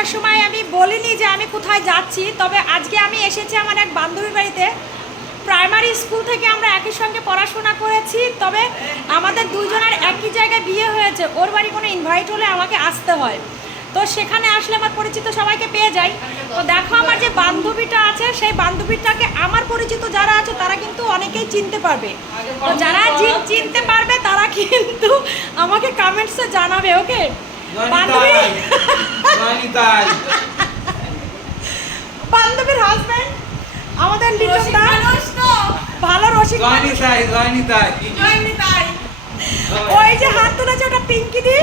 আসার সময় আমি বলিনি যে আমি কোথায় যাচ্ছি, তবে আজকে আমি এসেছি আমার এক বান্ধবীর বাড়িতে। প্রাইমারি স্কুল থেকে আমরা একই সঙ্গে পড়াশোনা করেছি, তবে আমাদের দুজনের একই জায়গায় বিয়ে হয়েছে। ওর বাড়ি কোনো ইনভাইট হলে আমাকে আসতে হয়, তো সেখানে আসলে আমার পরিচিত সবাইকে পেয়ে যাই। তো দেখো আমার যে বান্ধবীটা আছে, সেই বান্ধবীটাকে আমার পরিচিত যারা আছে তারা কিন্তু অনেকেই চিনতে পারবে। তো যারা চিনতে পারবে তারা কিন্তু আমাকে কমেন্টসে জানাবে। ওকে বান্ধবী, বান্ধবীর হাজবেন্ড আমাদের লিটনদা, ভালো রসিক। ওই যে হাত তুলেছে ওটা পিঙ্কি দি,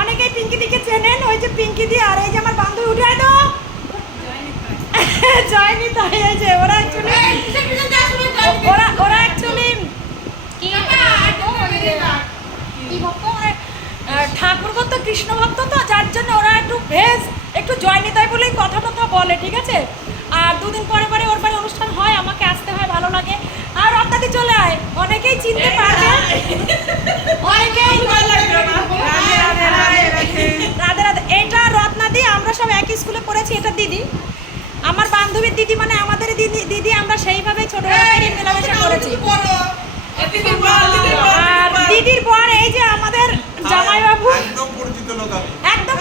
অনেকেই পিঙ্কি দিকে চেনেন। ওই যে পিঙ্কি দি, আর এই যে আমার বান্ধবী উঠে তো যায়নি। তাই এই যে ওরা অ্যাকচুয়ালি ঠাকুর ভক্ত, কৃষ্ণ ভক্ত, তো যার জন্য ওরা একটু জয়নিতাই বলেই কথা টথা বলে, ঠিক আছে। আর দুদিন পরে পরে ওর বাড়ি অনুষ্ঠান হয়, আমাকে আসতে হয়, ভালো লাগে। আর রত্নাদি চলে আয়, অনেকেই চিনতে পারবে, অনেকেই রাধে রাধে। এটা রত্নাদি, আমরা সব একই স্কুলে পড়েছি। এটা দিদি, আমার বান্ধবীর দিদি, মানে আমাদের দিদি। আমরা সেইভাবে ছোটবেলা থেকে মেলামেশা করেছি। আর দিদির পর এই যে আমাদের জামাইবাবু, একদম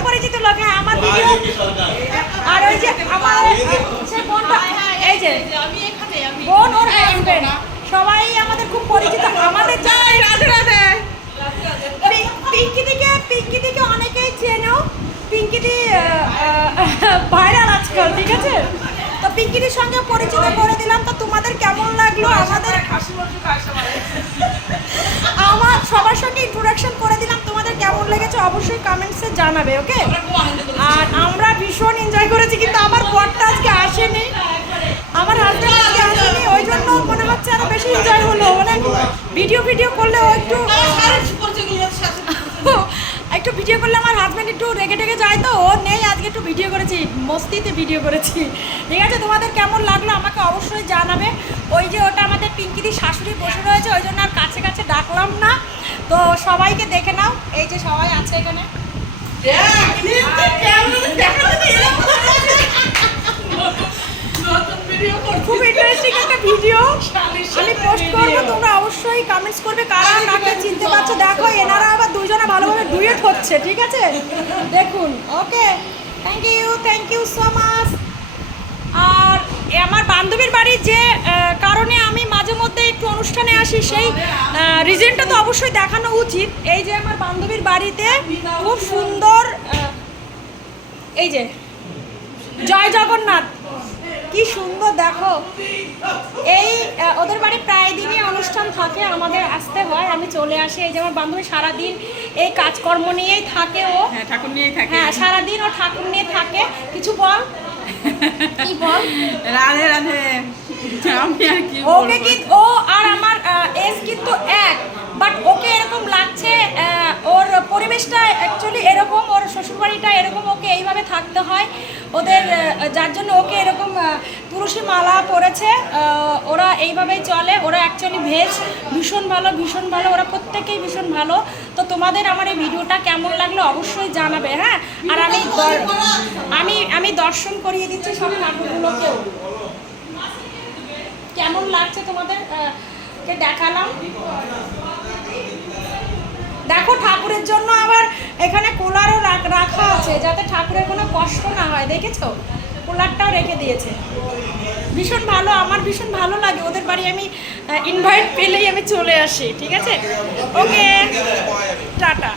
পরিচিত লোক। হ্যাঁ, আমার ভিডিও। আর ওই যে আমার এই যে বোন, ওর হাজবেন্ড, সবাই আমাদের খুব পরিচিত। আমাদের পিঙ্কি দিকে অনেকেই চেনো। পিঙ্কি দি ভাইরাল আজকাল, ঠিক আছে। তো পিঙ্কিদির সঙ্গে পরিচিত করে দিলাম। তো তোমাদের কেমন লাগলো? আমার সবার সঙ্গে ইন্ট্রোডাকশন করে দিলাম, তোমাদের কেমন লেগেছে অবশ্যই কমেন্টসে জানাবে। ওকে, আর আমরা ভীষণ এনজয় করেছি, কিন্তু আমার বরটা আজকে আসেনি, আমার হাজবেন্ড আজকে আসেনি, ওই জন্য মনে হচ্ছে আরো বেশি এনজয় হলো। মানে ভিডিও করলে ও একটু ভিডিও করলে আমার হাজব্যান্ড একটু রেগে যায়, তো ও নেই আজকে, একটু ভিডিও করেছি, মস্তিতে ভিডিও করেছি, ঠিক আছে। তোমাদের কেমন লাগলো আমাকে অবশ্যই জানাবে। ওই যে ওটা আমাদের পিঙ্কিদির শাশুড়ি বসে রয়েছে, ওই জন্য আর কাছে কাছে ডাকলাম না। তো সবাইকে দেখে নাও, এই যে সবাই আছে এখানে। খুব ইন্টারেস্টিং একটা ভিডিও আমি পোস্ট করবো, তোমরা অবশ্যই কমেন্টস করবে কারা কাকে চিনতে পারছো। দেখো এনারা আবার দুজনে ভালোভাবে ডুয়েট হচ্ছে, ঠিক আছে, দেখুন। ওকে, থ্যাংক ইউ সো মাচ। আর আমার বান্ধবীর বাড়ি যে কারণে আমি মাঝে মধ্যে একটু অনুষ্ঠানে আসি, সেই রিজনটা তো অবশ্যই দেখানো উচিত। এই যে আমার বান্ধবীর বাড়িতে খুব সুন্দর, এই যে জয় জগন্নাথ, কি সুন্দর দেখো। এই ওদের বাড়ি প্রায় দিনই অনুষ্ঠান থাকে, আমাদের আসতে হয়, আমি চলে আসি। এই যে আমার বান্ধবী সারাদিন এই কাজকর্ম নিয়েই থাকে, ও ঠাকুর নিয়েই থাকে। হ্যাঁ, সারাদিন ও ঠাকুর নিয়ে থাকে। কিছু বল, কি বল? রাধে রাধে। আমি আর কি ওকে, কি ও আর আমার এজ কিন্তু এক, বাট ওকে এরকম লাগছে, ওর পরিবেশটা অ্যাকচুয়ালি এরকম, ওর শ্বশুরবাড়িটা এরকম, ওকে এইভাবে থাকতে হয় ওদের, যার জন্য ওকে এরকম তুলসী মালা পরেছে। ওরা এইভাবেই চলে, ওরা অ্যাকচুয়ালি ভীষণ ভালো, ওরা প্রত্যেকেই ভীষণ ভালো। তো তোমাদের আমার এই ভিডিওটা কেমন লাগলো অবশ্যই জানাবে। হ্যাঁ, আর আমি দর্শন করিয়ে দিচ্ছি সব ঠাকুরগুলোকেও। কেমন লাগছে তোমাদের কে দেখালাম। দেখো ঠাকুরের জন্য আবার এখানে কুলারও রাখা আছে, যাতে ঠাকুরের কোনো কষ্ট না হয়, দেখেছো, কুলারটাও রেখে দিয়েছে। ভীষণ ভালো, আমার ভীষণ ভালো লাগে ওদের বাড়ি। আমি ইনভাইট পেলেই আমি চলে আসি, ঠিক আছে। ওকে, টাটা।